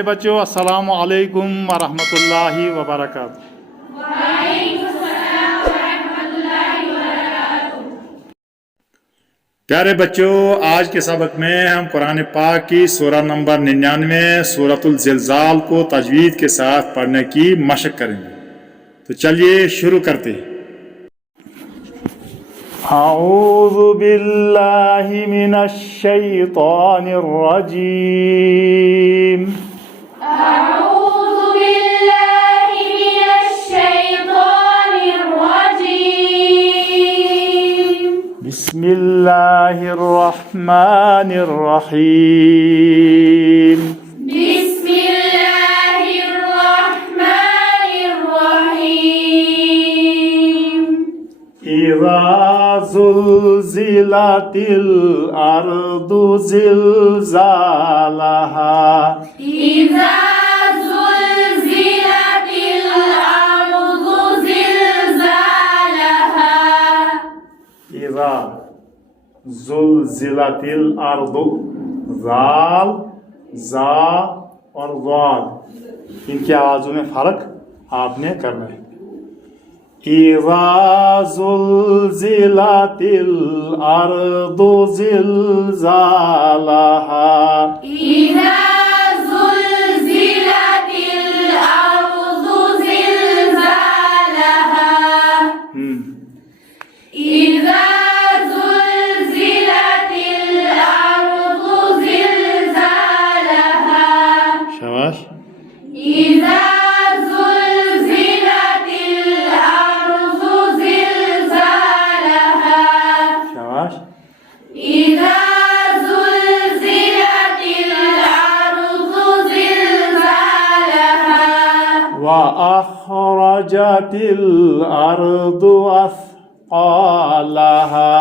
प्यारे बच्चों, अस्सलामु अलैकुम वरहमतुल्लाहि वबरकातुहू। प्यारे बच्चों, आज के सबक में हम कुरान पाक की सूरह नंबर 99 सूरतुल ज़िलज़ाल को तजवीद के साथ पढ़ने की मशक करेंगे। तो चलिए शुरू करते हैं। अऊज़ु बिल्लाहि मिनश शैतानिर रजीम। अऊज़ु बिल्लाहि मिनश शैतानिर रजीम। बिस्मिल्लाहिर रहमानिर रहीम। बिस्मिल्लाहिर रहमानिर रहीम। इज़ा ज़ुलज़िलतिल अर्दु ज़िलज़ालहा। इज़ा ज़ुलज़िलतिल अर्दु ज़िलज़ालहा। इज़ा ज़ुलज़िलतिल अर्दु, ज़ाल, ज़ा और ज़ाद, इनकी आवाज़ों में फ़र्क आपने करना है। इज़ा ज़ुलज़िलतिल अर्दु ज़िलज़ालहा। इज़ा ज़ुलज़िलतिल अर्दु ज़िलज़ालहा। इज़ा ज़ुलज़िलतिल अर्दु ज़िलज़ालहा। शाबाश। इज़ा ज़ुलज़िलतिल अर्दु ज़िलज़ालहा। शाबाश। इज़ा ज़ुलज़िलतिल अर्दु ज़िलज़ालहा। व अख़रजतिल अर्दु अस्क़ालहा।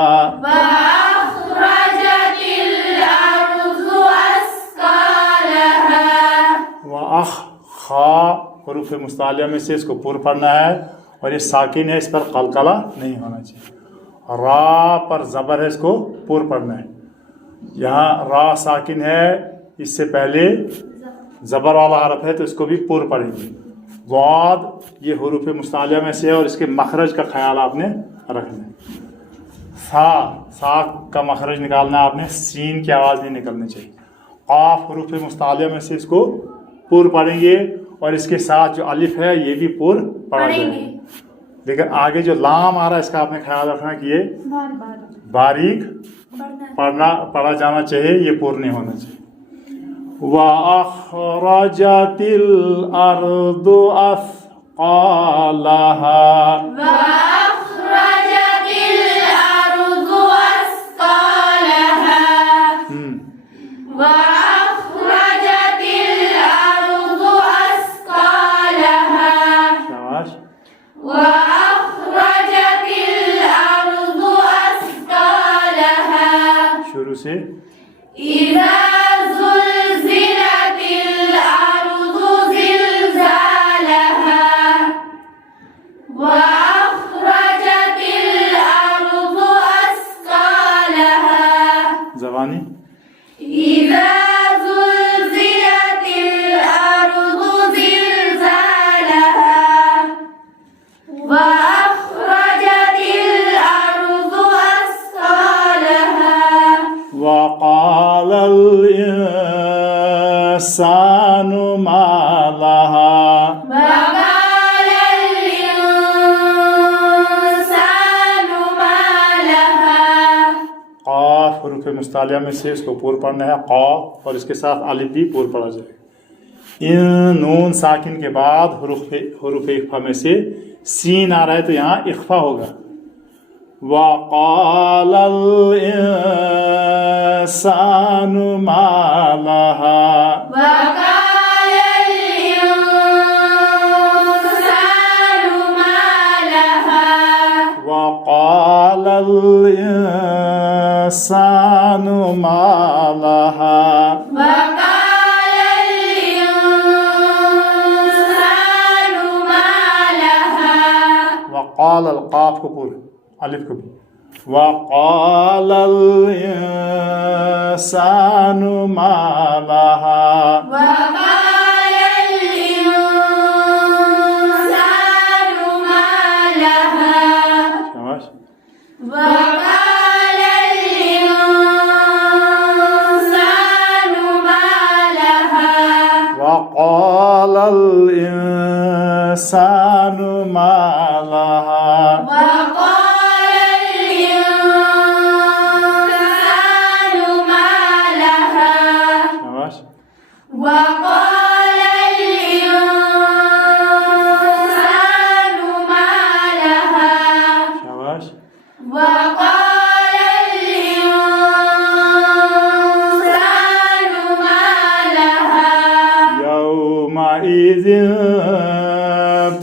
वअख़रजतिल अर्दु अस्क़ालहा। व अख़, खा हुरूफ़ मुस्तालिया में से इसको पूर्ण पढ़ना है और ये साकिन है, इस पर कलकला नहीं होना चाहिए। रा पर ज़बर है, इसको पूर्ण पढ़ना है। यहाँ रा साकिन है, इससे पहले ज़बर वाला हरफ है तो इसको भी पूर्ण पढ़ेंगे। वाद ये हुरूफ़ मुस्तालिया में से है और इसके मखरज का ख्याल आपने रखना है। सा का मखरज निकालना है आपने, सीन की आवाज़ नहीं निकलनी चाहिए। क़ाफ हुरूफ़ मुस्तालिया में से इसको पूर्ण पढ़ेंगे और इसके साथ जो अलिफ है ये भी पूर्ण पढ़ा जाएगा। लेकिन आगे जो लाम आ रहा है इसका आपने ख्याल रखना कि ये बारीक पढ़ा जाना चाहिए, ये पूर्ण नहीं होना चाहिए। व अख़रजतिल अर्दु अस्क़ालहा। वअख़रजतिल अर्दु अस्क़ालहा। वअख़रजतिल अर्दु अस्क़ालहा। शाबाश। वअख़रजतिल अर्दु अस्क़ालहा। शुरू से। इज़ा ज़ुलज़िलतिल अर्दु ज़िलज़ालहा। वअख़रजतिल अर्दु अस्क़ालहा। ज़बानी। इज़ा ज़ुलज़िलतिल अर्दु ज़िलज़ालहा। वअख़रजतिल अर्दु अस्क़ालहा। वक़ालल इंसानु मा लहा। वक़ालल इंसानु मा लहा। क़ाफ हुरूफ़ मुस्तालिया में से इसको पूर्ण पढ़ना है, क़ाफ और इसके साथ अलिफ भी पूर्ण पढ़ा जाएगा। इन नून साकिन के बाद हुरूफ़ इख्फ़ा में से सीन आ रहा है तो यहाँ इख्फ़ा होगा। वक़ालल इंसानु मा लहा। वक़ालल इंसानु मा लहा। वक़ालल इंसानु मा लहा। वक़ालल इंसानु मा लहा। वक़ालल क़ाफ को पूर्ण, अलिफ को भी। वक़ालल इंसानु मा लहा। वक़ालल الإنسان ما لها وقال الإنسان ما لها शाबाश وقال الإنسان ما لها शाबाश وقال الإنسان ما لها يومئذ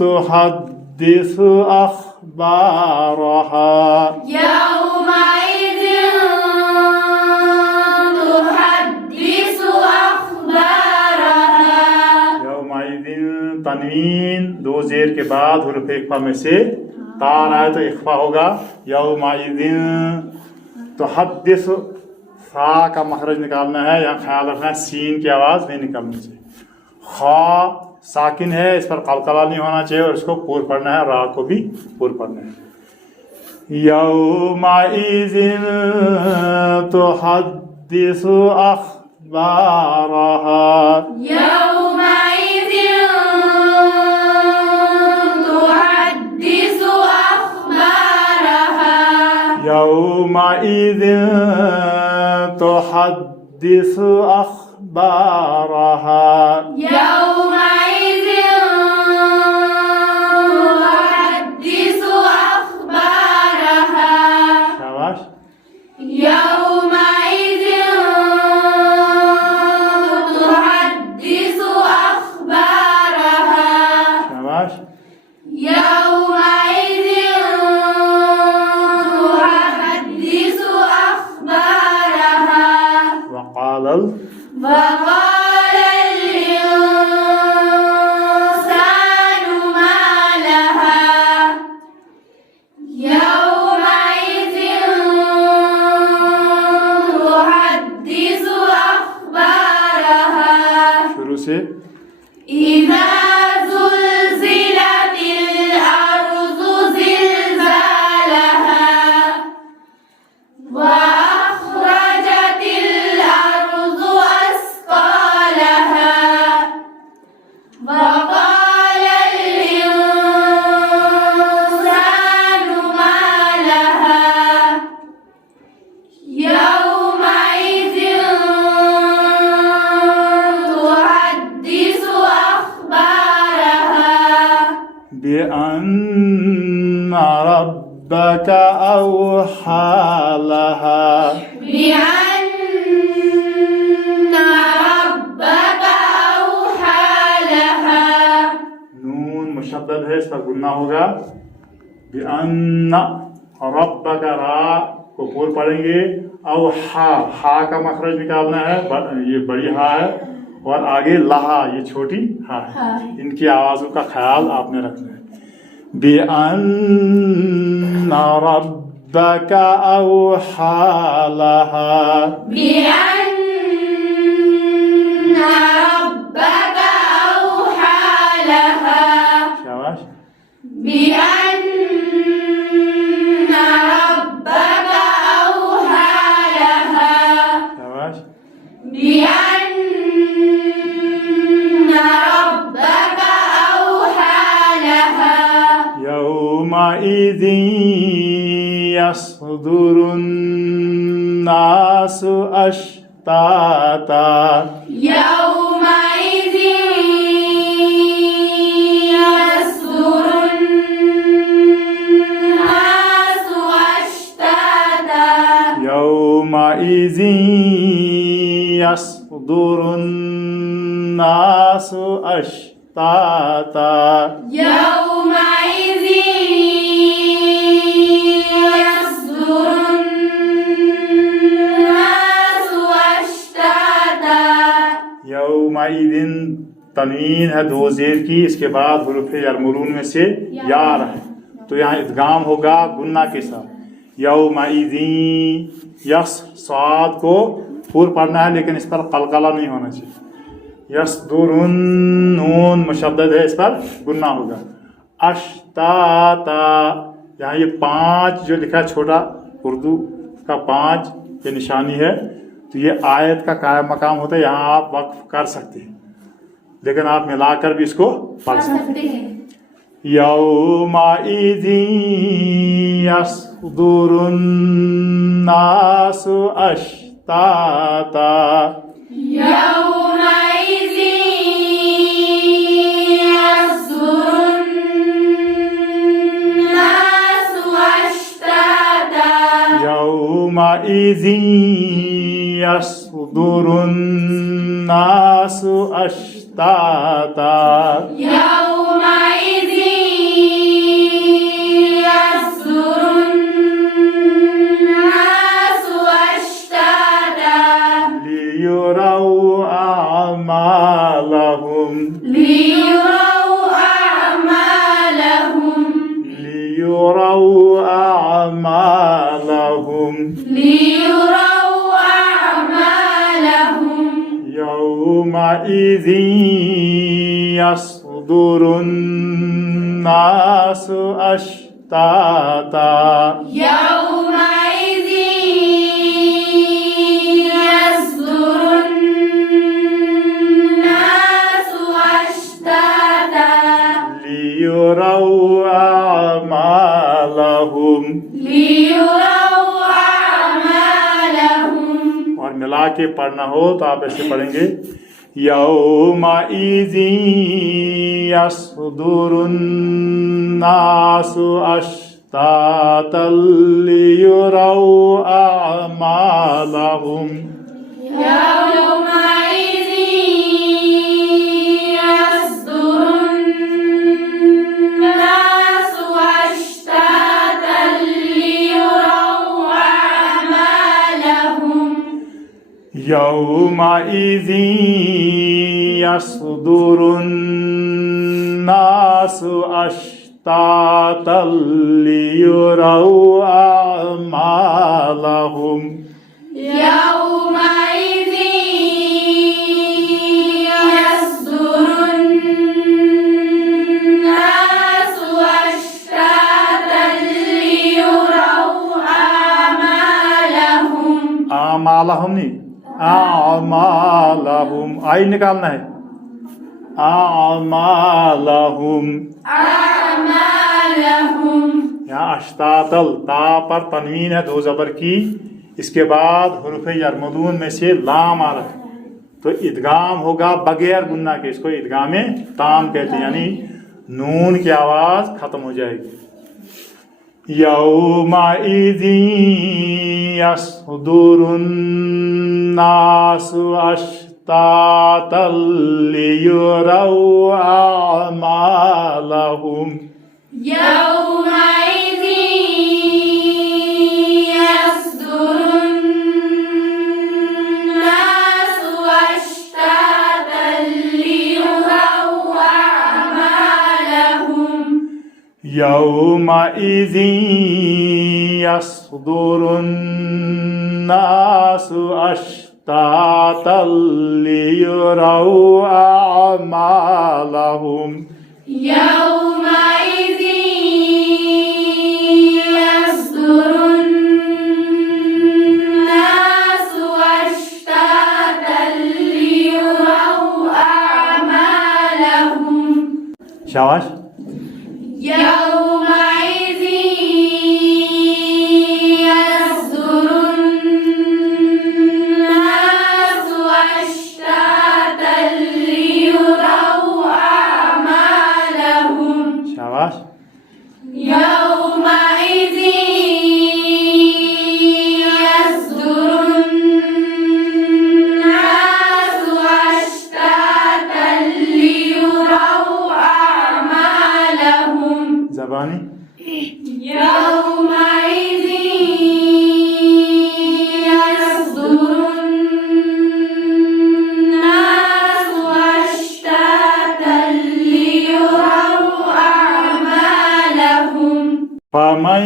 تحدث أخبارها يومئذ تحدث أخبارها यौमाइदिन तनवीन दो जेर के बाद हुर्फ इख्फा में से तान आए तो इख्फा होगा यौमाइदिन तो हद्दिस सा का मखरज निकालना है, यहाँ ख्याल रखना है सीन की आवाज़ नहीं निकालनी चाहिए। खा साकिन है, इस पर कलकला नहीं होना चाहिए और इसको पूर पढ़ना है, रा को भी पूर पढ़ना है। यौमाइदिन तो हद्दिस अखबारहा يومئذ تحدث أخبارها يومئذ تحدث أخبارها يومئذ تحدث أخبارها शाबाश يومئذ تحدث أخبارها शाबाश يومئذ تحدث أخبارها وقال وقال الإنسان ما لها يومئذ تحدث أخبارها शुरू से إذا زلزلت الأرض زلزالها وأخرجت الأرض أثقالها وقال الإنسان ما لها يومئذ تحدث أخبارها بأن ربك أوحى لها بأن ربك أوحى لها नून मुशद्दद है, इस पर गुन्ना होगा। बिअन्न रब्बक रा को पूर पढ़ेंगे और हा का मखरज निकालना है, ये बड़ी हा है और आगे लहा ये छोटी हा है। इनकी आवाज़ों का ख्याल आपने रखना है। बिअन्न रब्बक औहा लहा بأن ربك أوحى لها शाबाश بأن ربك أوحى لها शाबाश بأن ربك أوحى لها يومئذ يصدر الناس أشتاتا يومئذ يصدر الناس أشتاتا يومئذ يصدر الناس أشتاتا يومئذ يصدر الناس أشتاتا यौमाइदिन तनवीन है दो जेर की, इसके बाद हुरूफ यरमुलून में से यार है तो यहाँ इदगाम होगा गुन्ना के साथ। यौमाइदिन यस स्वाद को पूर पढ़ना है लेकिन इस पर कलकला नहीं होना चाहिए। यसदुरुन नून मुशद्दद है, इस पर गुन्ना होगा। अश्ताता यहाँ ये पाँच जो लिखा है छोटा उर्दू का पाँच ये निशानी है तो ये आयत का कायम मकाम होता है, यहाँ आप वक्फ कर सकते हैं लेकिन आप मिलाकर भी इसको पढ़ सकते हैं। يومئذ يصدر الناس أشتاتا يومئذ يصدر الناس أشتاتا يومئذ يصدر الناس أشتاتا يومئذ يصدر الناس أشتاتا ليروا أعمالهم ليروا أعمالهم ليروا أعمالهم ليروا أعمالهم يومئذ يصدر الناس أشتاتا يومئذ يصدر الناس أشتاتا ليروا أعمالهم ليروا أعمالهم और मिला के पढ़ना हो तो आप ऐसे पढ़ेंगे यौमइज़ यस्दुरुन्नासु अश्तातल लियुरौ अअमालहुम يومئذ يصدر الناس أشتاتا ليروا أعمالهم يومئذ يصدر الناس أشتاتا ليروا أعمالهم يومئذ يصدر الناس أشتاتا ليروا أعمالهم आमालहुम नहीं आमालहुम आई निकालना है आमालहुम أعمالهم यहाँ अश्तातल ता पर तनवीन है दो जबर की इसके बाद हुरूफ यरमदून में से लाम आ रहा है तो इदगाम होगा बगैर गुन्ना के इसको इदगाम ताम कहते हैं यानी नून की आवाज खत्म हो जाएगी यौमइज़ यस्दुरुन्नासु अश्तातल लियुरौ अअमालहुम يومئذ يصدر الناس أشتاتا ليروا أعمالهم يومئذ يصدر الناس أشتاتا ليروا أعمالهم يومئذ يصدر الناس أشتاتا ليروا أعمالهم शाबाश يومئذ يصدر الناس أشتاتا ليروا أعمالهم शाबाश يومئذ يصدر الناس أشتاتا ليروا أعمالهم ज़बानी يومئذ يصدر الناس أشتاتا ليروا أعمالهم فمن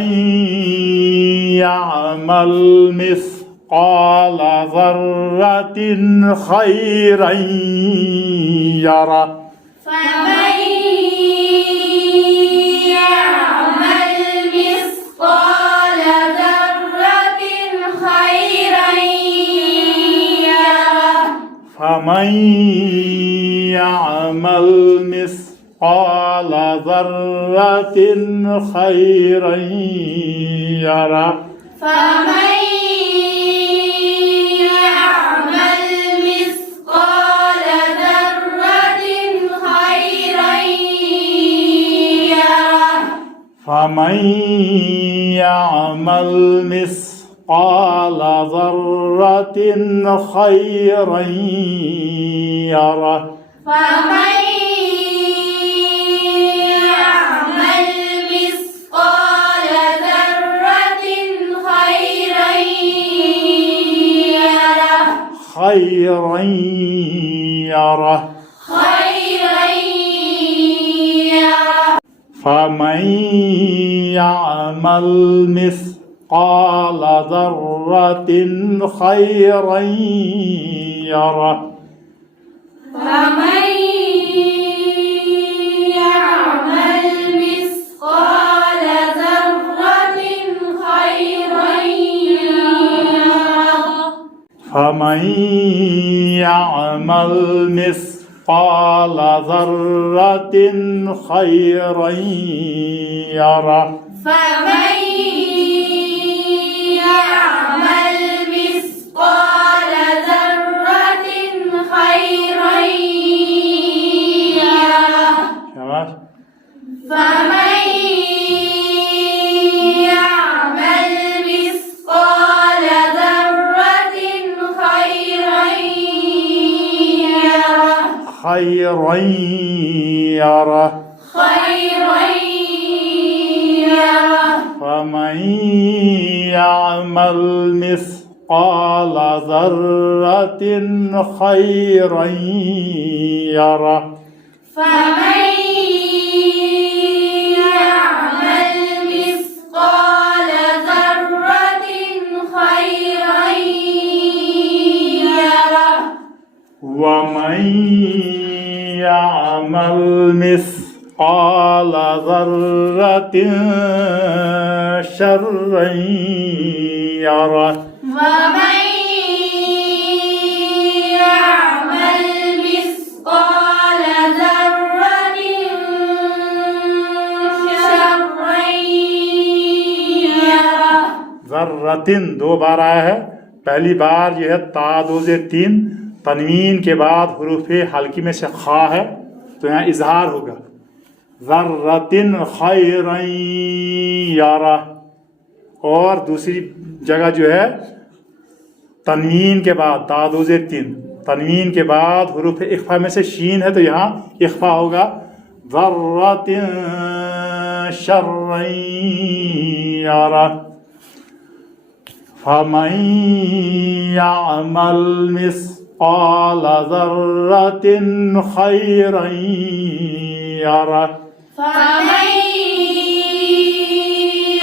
يعمل مثقال ذرة خيرا يره فمن يعمل مثقال ذرة خيرا يره فمن يعمل مثقال مثقال ذرة خيرا يره فمن يعمل مثقال ذرة خيرا يره فمن يعمل مثقال ذرة خيرا يره فمن يعمل مثقال ذرة خيرا يره خيرا يره خيرا يره فمن يعمل مثقال ذرة خيرا يره فمن يعمل مثقال ذرة خيرا يره فمن يعمل مثقال ذرة خيرا يره فمن يعمل مثقال ذرة خيرا يره شباب فمن يعمل مثقال ذرة خيرا يره خيرا يره خيرا يره فمن يعمل مثقال ذرة خيرا يره فمن يعمل مثقال ذرة خيرا يره ومن يعمل مثقال ذرة شرا يره ومن يعمل مثقال ذرة شرا يره ज़र्रतिन 2 बार आया है। पहली बार यह है तादोज़े 3 तनवीन के बाद हुरूफ़े हल्की में से खा है तो यहाँ इजहार होगा। ज़र्रतिन खैरन यारा। और दूसरी जगह जो है तनवीन के बाद तादोज़े 3 तनवीन के बाद हुरूफ़ इख्फा में से शीन है तो यहाँ इख्फा होगा। ज़र्रतिन शर्रन यारा فمن يعمل مثقال ذرة خيرا يره فمن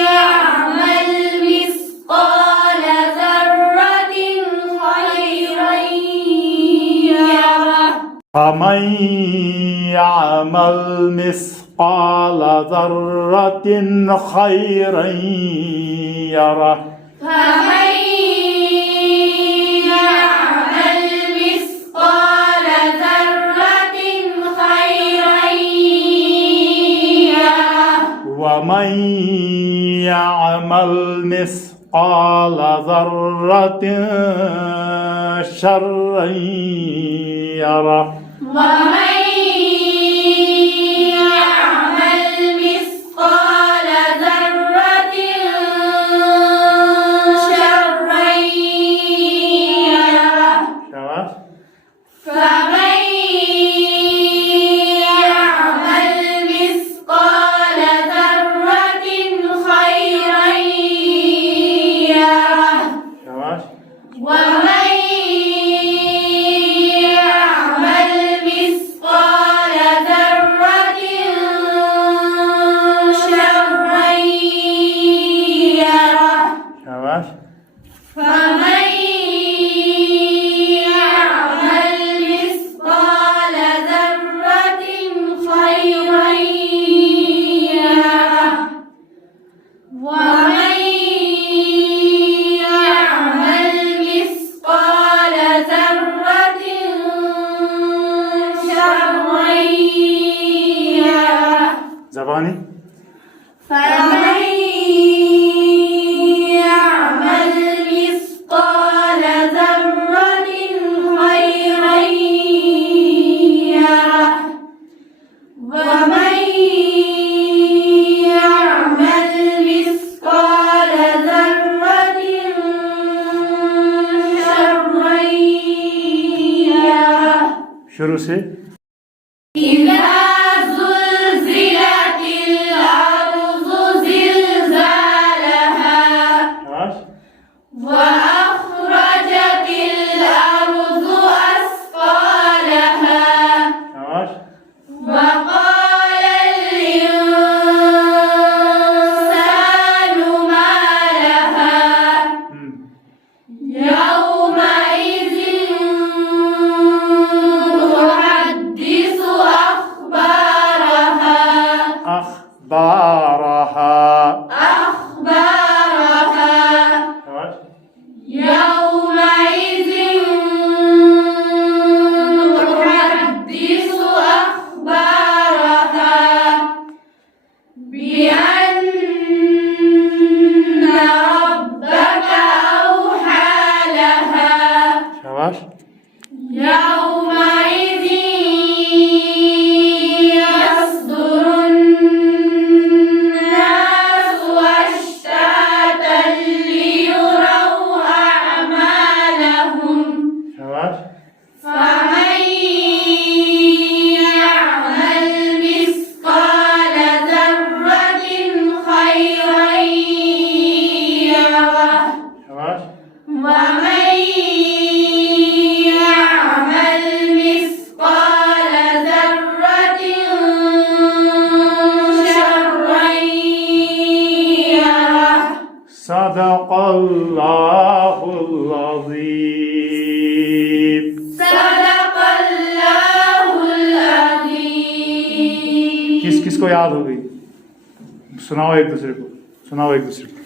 يعمل مثقال ذرة خيرا يره فمن يعمل مثقال ذرة خيرا يره فمن يعمل مثقال ذرة خيرا يره ومن يعمل مثقال ذرة شرا يره ومن يعمل مثقال ذرة شرا يره شباب فمن يعمل مثقال ذرة خيرا يره شباب ومن يعمل مثقال जबानी فمن يعمل مثقال ذرة خيرا يره ومن يعمل مثقال ذرة شرا يره शुरू से إذا زلزلت الأرض زلزالها शाबाश وأخرجت الأرض أثقالها शाबाश وقال الإنسان ما لها يومئذ تحدث أخبارها أخبارها शाबाश يومئذ تحدث أخبارها بأن ربك أوحى لها शाबाश يومئذ يصدر الناس أشتاتا ليروا أعمالهم शाबाश فمن يعمل مثقال ذرة خيرا يره शाबाश ومن يعمل مثقال ذرة شرا يره صدق الله العظيم صدق الله العظيم किस किस को याद हो गई सुनाओ एक दूसरे को